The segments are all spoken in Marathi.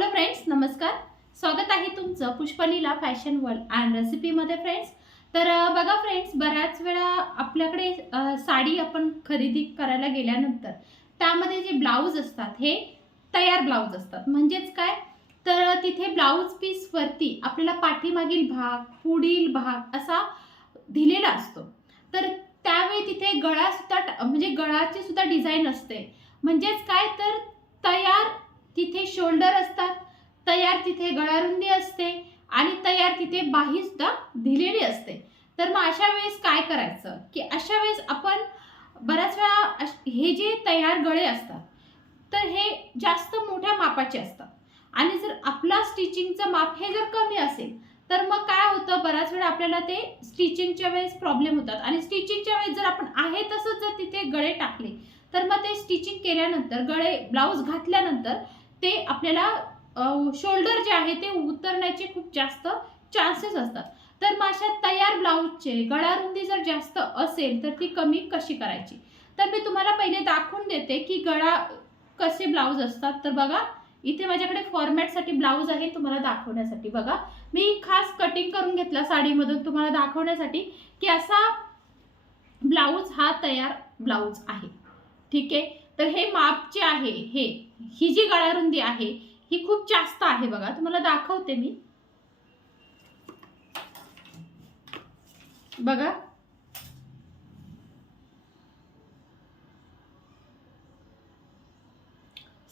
हॅलो फ्रेंड्स नमस्कार. स्वागत आहे तुमचं पुष्पलीला फॅशन वर्ल्ड अँड रेसिपीमध्ये फ्रेंड्स तर बघा फ्रेंड्स बऱ्याच वेळा आपल्याकडे साडी आपण खरेदी करायला गेल्यानंतर त्यामध्ये जे ब्लाऊज असतात हे तयार ब्लाऊज असतात. म्हणजेच काय? तर तिथे ब्लाऊज पीसवरती आपल्याला पाठीमागील भाग पुढील भाग असा दिलेला असतो. तर त्यावेळी तिथे गळासुद्धा म्हणजे गळाची सुद्धा डिझाईन असते. म्हणजेच काय? तर तयार तिथे शोल्डर असतात तयार तिथे गळारुंदी असते आणि तयार तिथे बाही सुद्धा दिलेली असते. तर मग अशा वेळेस काय करायचं? की अशा वेळेस आपण बऱ्याच वेळा अश- हे जे तयार गळे असतात तर हे जास्त मोठ्या मापाचे असतात. आणि जर आपला स्टिचिंगचं माप हे जर कमी असेल तर मग काय होतं? बऱ्याच वेळा आपल्याला ते स्टिचिंगच्या वेळेस प्रॉब्लेम होतात. आणि स्टिचिंगच्या वेळेस जर आपण आहे तसंच जर तिथे गळे टाकले तर मग ते स्टिचिंग केल्यानंतर गळे ब्लाऊज घातल्यानंतर ते आपल्याला शोल्डर जे आहे ते उतरण्याचे खूप जास्त चान्सेस असतात. तर मग अशा तयार ब्लाऊजचे गळारुंदी जर जास्त असेल तर ती कमी कशी करायची? तर मी तुम्हाला पहिले दाखवून देते की गळा कसे ब्लाऊज असतात. तर बघा इथे माझ्याकडे फॉर्मॅटसाठी ब्लाऊज आहे तुम्हाला दाखवण्यासाठी. बघा मी खास कटिंग करून घेतला साडीमधून तुम्हाला दाखवण्यासाठी की असा ब्लाऊज हा तयार ब्लाऊज आहे. ठीक आहे? तर हे माप जे आहे हे ही जी गळारुंदी आहे ही खूप जास्त आहे बघा. तुम्हाला दाखवते मी. बघा.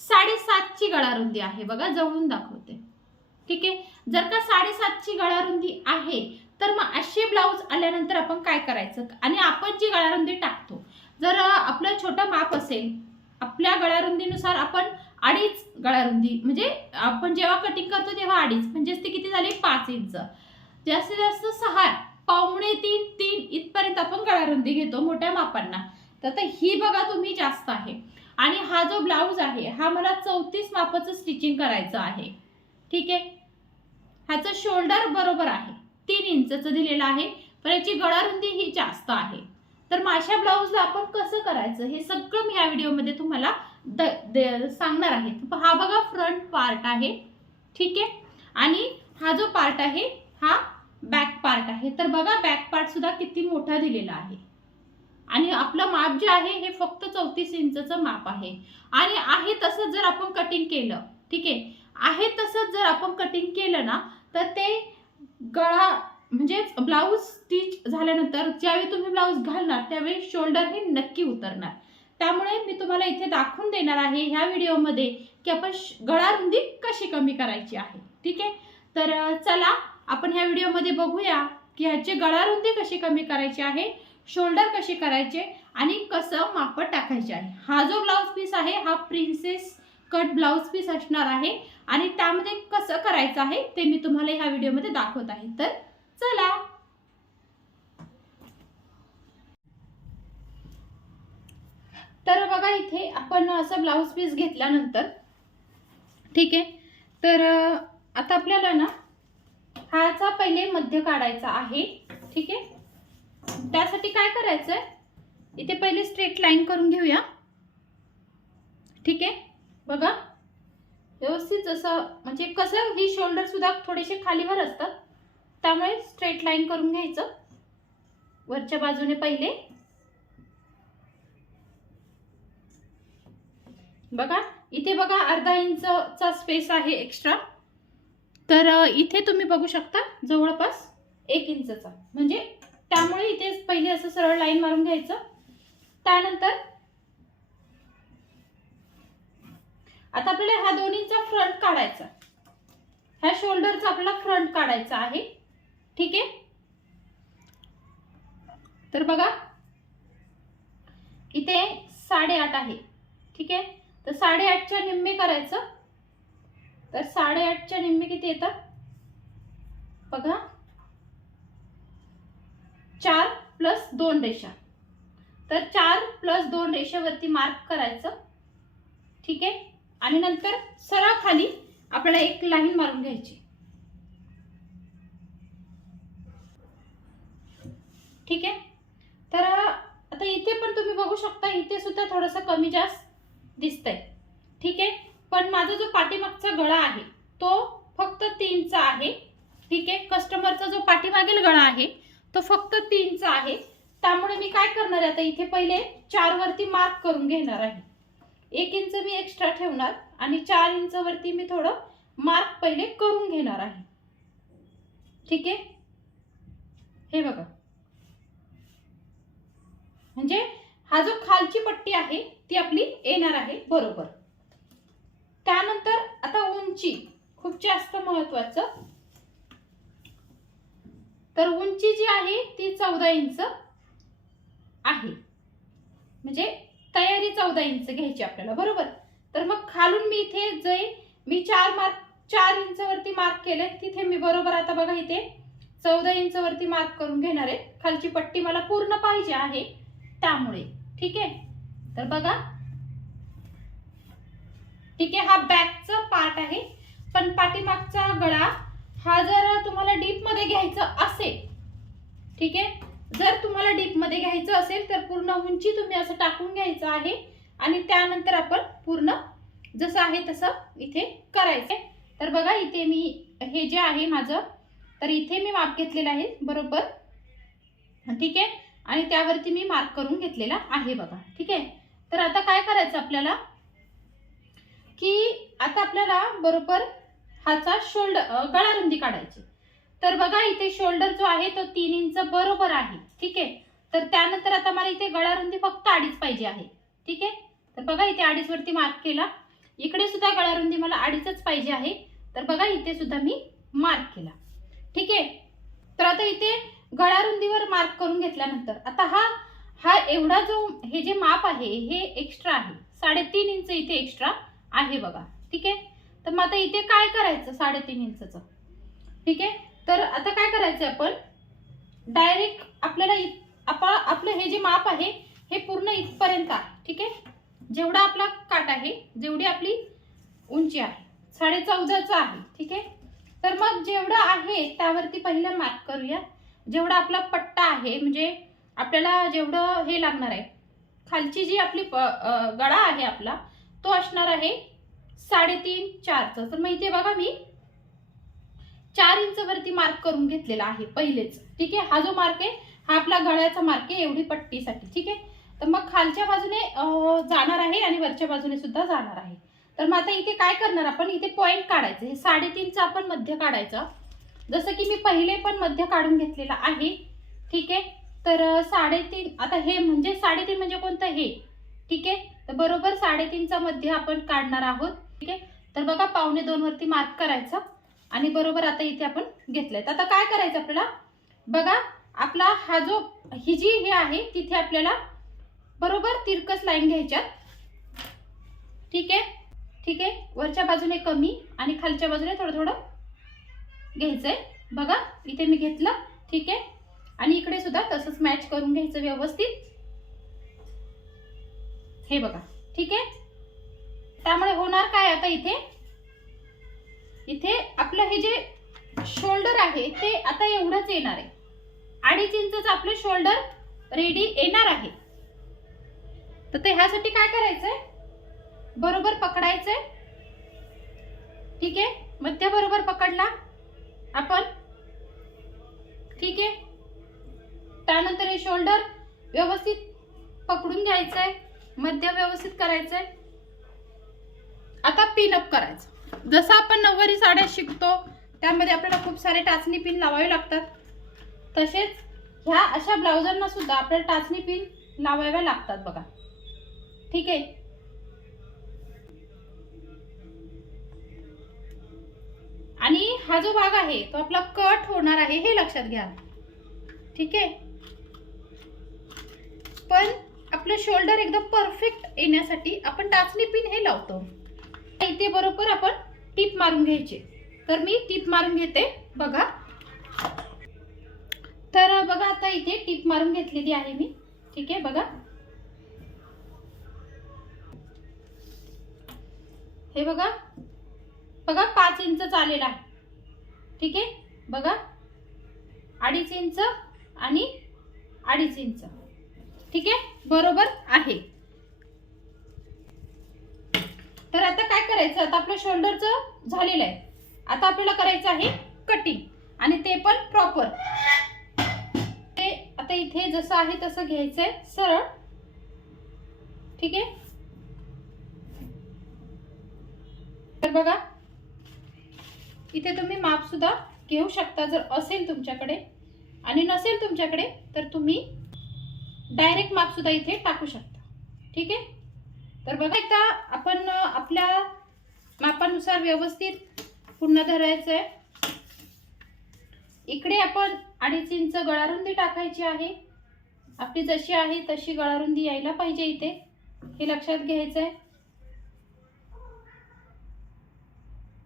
साडेसातची गळारुंदी आहे बघा जवळून दाखवते. ठीक आहे? जर का साडेसातची गळारुंदी आहे तर मग असे ब्लाऊज आल्यानंतर आपण काय करायचं? आणि आपण जी गळारुंदी टाकतो जर आपलं छोटं माप असेल आपल्या गळारुंदीनुसार आपण अडीच गळारुंदी म्हणजे आपण जेव्हा कटिंग करतो तेव्हा अडीच म्हणजेच ते किती झाले? पाच इंच जास्तीत जास्त सहा पावणे तीन तीन इथपर्यंत आपण गळारुंदी घेतो मोठ्या मापांना. तर ही बघा तुम्ही जास्त आहे. आणि हा जो ब्लाऊज आहे हा मला चौतीस मापाचं स्टिचिंग करायचं आहे. ठीक आहे? ह्याचं शोल्डर बरोबर आहे. तीन इंचचं दिलेलं आहे. पण याची गळारुंदी ही जास्त आहे. तर मग अशा ब्लाऊजला आपण कसं करायचं? हे सगळं मी या व्हिडिओमध्ये तुम्हाला द सांगणार आहे. हा बघा फ्रंट पार्ट आहे. ठीक आहे? आणि हा जो पार्ट आहे हा बॅक पार्ट आहे. तर बघा बॅक पार्ट सुद्धा किती मोठा दिलेला आहे. आणि आपलं माप जे आहे हे फक्त चौतीस इंचचं माप आहे. आणि आहे तसंच जर आपण कटिंग केलं ठीक आहे? आहे तसंच जर आपण कटिंग केलं ना तर ते गळा म्हणजेच ब्लाऊज स्टिच झाल्यानंतर ज्यावेळी तुम्ही ब्लाऊज घालणार त्यावेळी शोल्डर हे नक्की उतरणार. त्यामुळे मी तुम्हाला इथे दाखवून देणार आहे ह्या व्हिडिओमध्ये की आपण श- गळारुंदी कशी कमी करायची आहे. ठीक आहे? तर चला आपण ह्या व्हिडिओमध्ये बघूया की ह्याची गळारुंदी कशी कमी करायची आहे शोल्डर कसे करायचे आणि कसं मापट टाकायचे आहे. हा जो ब्लाऊज पीस आहे हा प्रिन्सेस कट ब्लाऊज पीस असणार आहे आणि त्यामध्ये कसं करायचं आहे ते मी तुम्हाला ह्या व्हिडिओमध्ये दाखवत आहे. तर चला. तर बघा इथे आपण असं ब्लाऊज पीस घेतल्यानंतर ठीक आहे? तर आता आपल्याला ना हाचा पहिले मध्य काढायचा आहे ठीक आहे? त्यासाठी काय करायचं आहे इथे पहिले स्ट्रेट लाईन करून घेऊया. ठीक आहे? बघा. व्यवस्थित जसं म्हणजे कसं ही शोल्डर सुद्धा थोडेसे खालीवर असतात. त्यामुळे स्ट्रेट लाईन करून घ्यायचं. वरच्या बाजूने पहिले. बघा इथे बघा अर्धा इंचचा स्पेस आहे एक्स्ट्रा तर इथे तुम्ही बघू शकता जवळपास एक इंचचा म्हणजे त्यामुळे इथे पहिले असं सरळ लाईन मारून घ्यायचं. त्यानंतर आता आपल्याला हा दोन्हीचा फ्रंट काढायचा. ह्या शोल्डरचा आपला फ्रंट काढायचा आहे. ठीक आहे? तर बघा इथे साडेआठ आहे. ठीक आहे? तर साडेआठच्या निम्मे करायचं. तर साडेआठच्या निम्मे किती येतात बघा. चार प्लस दोन रेषा. तर चार प्लस दोन रेषेवरती मार्क करायचं. ठीक आहे? आणि नंतर सरळ खाली आपल्याला एक लाईन मारून घ्यायची. ठीक आहे? तर आता इथे पण तुम्ही बघू शकता इथे सुद्धा थोडंसं कमी जास्त दिसतंय. ठीक आहे? पण माझा जो पाठीमागचा गळा आहे तो फक्त तीनचा आहे. ठीक आहे? कस्टमरचा जो पाठीमागील गळा आहे तो फक्त तीनचा आहे. त्यामुळे मी काय करणार आहे आता इथे पहिले चारवरती मार्क करून घेणार आहे. एक इंच मी एक्स्ट्रा ठेवणार आणि चार इंचवरती मी थोडं मार्क पहिले करून घेणार आहे. ठीक आहे? हे बघा. म्हणजे हा जो खालची पट्टी आहे ती आपली येणार आहे बरोबर. त्यानंतर आता उंची खूप जास्त महत्वाचं. तर उंची जी आहे ती चौदा इंच आहे. म्हणजे तयारी चौदा इंच घ्यायची आपल्याला बरोबर. तर मग खालून मी इथे जे मी चार मार्क चार इंचवरती मार्क केले तिथे मी बरोबर आता बघा इथे चौदा इंच वरती मार्क करून घेणार आहे. खालची पट्टी मला पूर्ण पाहिजे आहे. त्यामुळे. ठीक आहे? तर बघा. ठीक आहे हा बॅकचा पार्ट आहे. पण पाठीमागचा गळा हा जर तुम्हाला डीपमध्ये असेल ठीक आहे? जर तुम्हाला डीपमध्ये घ्यायचं असेल तर पूर्ण उंची तुम्ही असं टाकून घ्यायचं आहे. आणि त्यानंतर आपण पूर्ण जसं आहे तसं इथे करायचं तर बघा इथे मी हे जे आहे माझं तर इथे मी माप घेतलेलं आहे बरोबर? ठीक आहे? आणि त्यावरती मी मार्क करून घेतलेला आहे बघा. ठीक आहे? तर आता काय करायचं आपल्याला? की आता आपल्याला बरोबर हाचा शोल्डर गळा रुंदी काढायची. तर बघा इथे शोल्डर जो आहे तो तीन इंच बरोबर आहे. ठीक आहे? तर त्यानंतर आता मला इथे गळा रुंदी फक्त अडीच पाहिजे आहे. ठीक आहे? तर बघा इथे अडीचवरती मार्क केला. इकडे सुद्धा गळा रुंदी मला अडीचच पाहिजे आहे. तर बघा इथे सुद्धा मी मार्क केला. ठीक आहे? तर आता इथे गळारुंदीवर मार्क करून घेतल्यानंतर आता हा हा एवढा जो हे जे माप आहे हे एक्स्ट्रा आहे. साडेतीन इंच इथे एक्स्ट्रा आहे बघा. ठीक आहे? तर मग आता इथे काय करायचं साडेतीन इंचचं? ठीक आहे? तर आता काय करायचं आपण? डायरेक्ट आपल्याला इत- आपण आपलं हे जे माप आहे हे पूर्ण इथपर्यंत आहे. ठीक आहे? जेवढा आपला काट आहे जेवढी आपली उंची आहे. साडे चौदाचं आहे. ठीक आहे? तर मग जेवढं आहे त्यावरती पहिलं मार्क करूया. जेवढा आपला पट्टा आहे म्हणजे आपल्याला जेवढं हे लागणार आहे खालची जी आपली प- गळा आहे आपला तो असणार आहे साडेतीन चारचा. तर मग इथे बघा मी चार इंच वरती मार्क करून घेतलेला आहे पहिलेच. ठीक आहे? हा जो मार्क आहे हा आपला गळ्याचा मार्क आहे एवढी पट्टीसाठी. ठीक आहे? तर मग खालच्या बाजूने जाणार आहे आणि वरच्या बाजूने सुद्धा जाणार आहे. तर मग आता इथे काय करणार आपण? इथे पॉईंट काढायचं हे साडेतीनचा आपण मध्य काढायचा. जसं की मी पहिले पण मध्य काढून घेतलेला आहे. ठीक आहे? तर साडेतीन आता हे म्हणजे साडेतीन म्हणजे कोणतं हे? ठीक आहे? तर बरोबर साडेतीनचा मध्य आपण काढणार आहोत. ठीक आहे? तर बघा पावणे दोनवरती मार्क करायचं. आणि बरोबर आता इथे आपण घेतलंय. तर आता काय करायचं आपल्याला? बघा आपला हा जो ही जी हे आहे तिथे आपल्याला बरोबर तिरकस लाईन घ्यायच्यात. ठीक आहे? ठीक आहे? वरच्या बाजूने कमी आणि खालच्या बाजूने थोडं थोडं घ्यायचंय. बघा इथे मी घेतलं ठीक आहे? आणि इकडे सुद्धा तसंच मॅच करून घ्यायचं व्यवस्थित. हे बघा ठीक आहे? त्यामुळे होणार काय आता इथे? इथे आपलं हे जे शोल्डर आहे ते आता एवढंच येणार आहे. अडीच इंचच आपलं शोल्डर रेडी येणार आहे. तर ते ह्यासाठी काय करायचंय? बरोबर पकडायचंय. ठीक आहे? मध्य बरोबर पकडला. आपण? ठीक आहे. त्यानंतर हे शोल्डर व्यवस्थित पकडून घ्यायचंय मध्य व्यवस्थित करायचंय. आता पिन अप करायचं. जसं आपण नऊवारी साड्या शिकतो त्यामध्ये आपल्याला खूप सारे टाचणी पिन लावावे लागतात. तसेच ह्या अशा ब्लाउजांना सुद्धा आपल्याला टाचणी पिन लावाव्या लागतात बघा. ठीक आहे? आणि हा जो भाग आहे तो आपला कट होणार आहे हे लक्षात घ्या. ठीक आहे? पण आपलं शोल्डर एकदम परफेक्ट येण्यासाठी आपण टाचणी पिन हे लावतो. इथे बरोबर आपण टीप मारून घ्यायचे. तर मी टीप मारून घेते बघा. तर बघा आता इथे टीप मारून घेतलेली आहे मी. ठीक आहे बघा. हे बघा. बघा पाच इंच चालेल आहे. ठीक आहे? बघा. अडीच इंच आणि अडीच इंच. ठीक आहे? बरोबर आहे. तर आता काय करायचं? आता आपलं शोल्डरचं झालेलं आहे. आता आपल्याला करायचं आहे कटिंग आणि ते पण प्रॉपर ते आता इथे जसं आहे तसं घ्यायचं आहे. सरळ. ठीक आहे? तर बघा इथे तुम्ही मापसुद्धा घेऊ शकता जर असेल तुमच्याकडे. आणि नसेल तुमच्याकडे तर तुम्ही डायरेक्ट मापसुद्धा इथे टाकू शकता. ठीक आहे? तर बघा एकदा आपण आपल्या मापानुसार व्यवस्थित पुन्हा धरायचं आहे इकडे आपण अडीच इंच गळारुंदी टाकायची आहे. आपली जशी आहे तशी गळारुंदी यायला पाहिजे इथे. हे लक्षात घ्यायचं आहे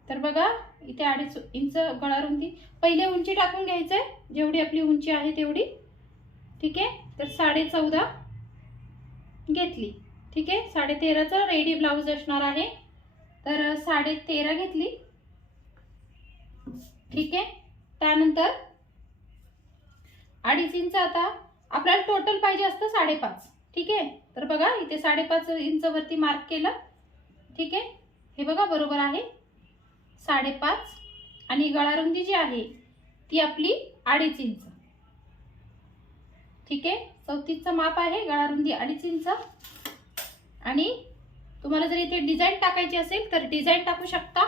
तर बघा इथे अडीच इंच गळारुंदी पहिले उंची टाकून घ्यायचं. आहे जेवढी आपली उंची आहे तेवढी. ठीक आहे? तर साडे चौदा घेतली. ठीक आहे? साडे तेराचा रेडी ब्लाऊज असणार आहे. तर साडे तेरा घेतली. ठीक आहे? त्यानंतर अडीच इंच आता. आपल्याला टोटल पाहिजे असतं साडेपाच. ठीक आहे? तर बघा इथे साडेपाच इंचवरती मार्क केलं. ठीक आहे? हे बघा बरोबर आहे. साडेपाच आणि गळारुंदी जी आहे ती आपली अडीच इंच. ठीक आहे? चौतीसचं माप आहे गळारुंदी अडीच इंच. आणि तुम्हाला जर इथे डिझाईन टाकायची असेल तर डिझाईन टाकू शकता.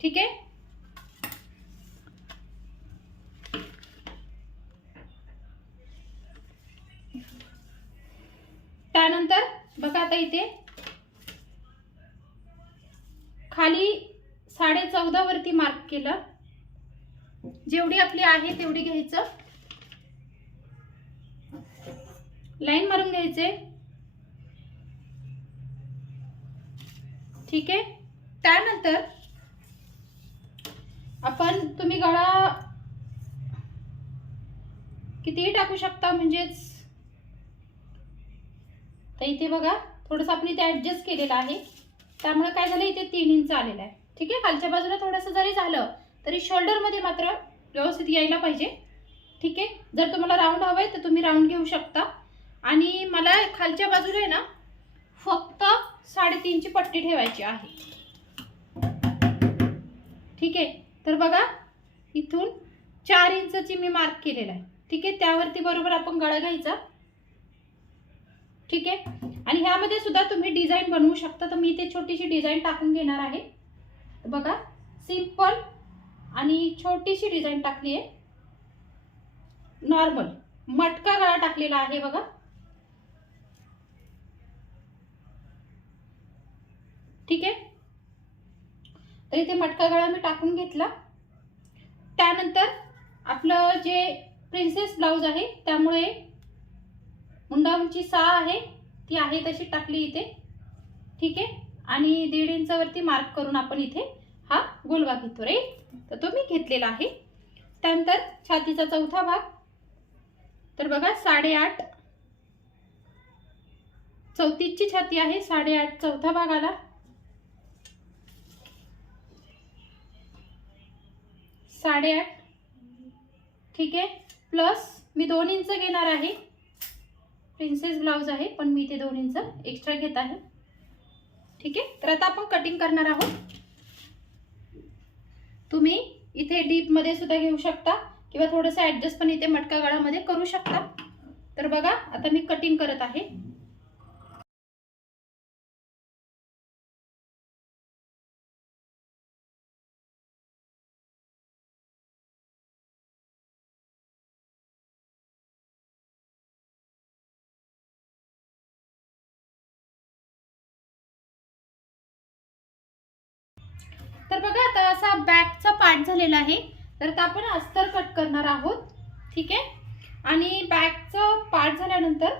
ठीक आहे? त्यानंतर बघा आता इथे खाली साडे चौदा वरती मार्क केलं. जेवढी आपली आहे तेवढी घ्यायचं. लाईन मारून घ्यायचे. ठीक आहे? त्यानंतर आपण तुम्ही गळा कितीही टाकू शकता म्हणजेच तर इथे बघा थोडंसं आपण इथे ॲडजस्ट केलेलं आहे. त्यामुळे काय झालं? इथे तीन इंच आलेलं आहे. ठीक आहे? खालच्या बाजूला थोडंसं जरी झालं तरी शोल्डरमध्ये मात्र व्यवस्थित यायला पाहिजे. ठीक आहे? जर तुम्हाला राऊंड हवं आहे तर तुम्ही राऊंड घेऊ शकता. आणि मला खालच्या बाजूला आहे ना फक्त साडेतीनची पट्टी ठेवायची आहे. ठीक आहे? तर बघा इथून चार इंचची मी मार्क केलेला आहे. ठीक आहे? त्यावरती बरोबर आपण गळा घ्यायचा. ठीक आहे? आणि ह्यामध्ये सुद्धा तुम्ही डिझाईन बनवू शकता. तर मी इथे छोटीशी डिझाईन टाकून घेणार आहे. बघा सिंपल आणि छोटीशी डिझाईन टाकली आहे. नॉर्मल मटका गळा टाकलेला आहे बघा. ठीक आहे? तर इथे मटका गळा मी टाकून घेतला. त्यानंतर आपलं जे प्रिन्सेस ब्लाऊज आहे त्यामुळे मुंडा उंची सहा आहे ती आहे तशी टाकली इथे. ठीक आहे? आणि दीड इंचावरती मार्क करून आपण इथे हा गोलवा घेतो रे तर तो मी घेतलेला आहे. त्यानंतर छातीचा चौथा भाग. तर बघा साडेआठ चौतीसची छाती आहे साडेआठ चौथा भाग आला साडेआठ ठीक आहे? प्लस मी दोन इंच घेणार आहे. प्रिन्सेस ब्लाऊज आहे पण मी इथे दोन इंच एक्स्ट्रा घेत आहे. ठीक आहे? तर आता आपण कटिंग करणार आहोत. तुम्ही इथे डीपमध्ये सुद्धा घेऊ शकता किंवा थोडंसं ॲडजस्ट पण इथे मटका गळामध्ये करू शकता. तर बघा आता मी कटिंग करत आहे. तर बघा आता असा बॅकचा पार्ट झालेला आहे. तर आता आपण अस्तर कट करणार आहोत. ठीक आहे? आणि बॅकचं पार्ट झाल्यानंतर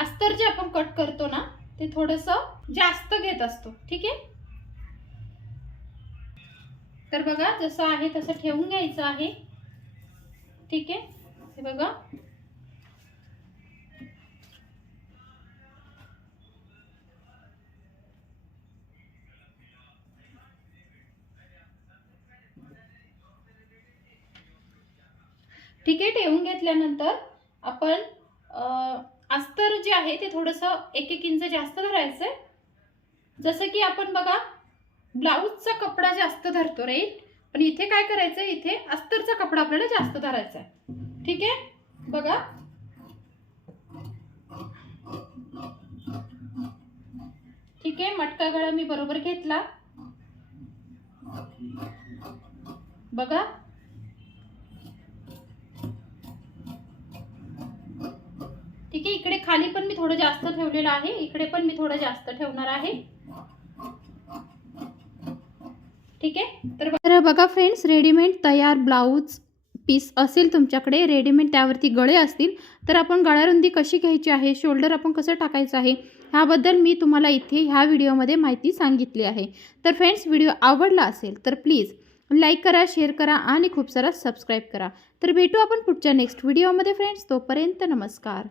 अस्तर जे आपण कट करतो ना ते थोडंसं जास्त घेत असतो. ठीक आहे? तर बघा जसं आहे तसं ठेवून घ्यायचं आहे. ठीक आहे? हे बघा. ठीक आहे ठेवून घेतल्यानंतर आपण अस्तर जे आहे ते थोडंसं एक एक इंच जास्त धरायचं आहे जसं की आपण बघा ब्लाऊजचा कपडा जास्त धरतो राईट पण इथे काय करायचं आहे इथे अस्तरचा कपडा आपल्याला जास्त धरायचा आहे ठीक आहे? बघा. ठीक आहे मटका गळा मी बरोबर घेतला. बघा. ठीक आहे इकडे खाली पण मी थोडं जास्त ठेवलेलं आहे इकडे पण मी थोडं जास्त ठेवणार आहे. ठीक आहे तर बघा फ्रेंड्स रेडीमेड तयार ब्लाऊज पीस असेल तुमच्याकडे रेडीमेड त्यावरती गळे असतील तर आपण गळ्यारुंदी कशी घ्यायची आहे शोल्डर आपण कसं टाकायचं आहे ह्याबद्दल मी तुम्हाला इथे ह्या व्हिडिओमध्ये माहिती सांगितली आहे. तर फ्रेंड्स व्हिडिओ आवडला असेल तर प्लीज लाईक करा शेअर करा आणि खूप सारा सबस्क्राईब करा. तर भेटू आपण पुढच्या नेक्स्ट व्हिडिओमध्ये फ्रेंड्स तोपर्यंत नमस्कार.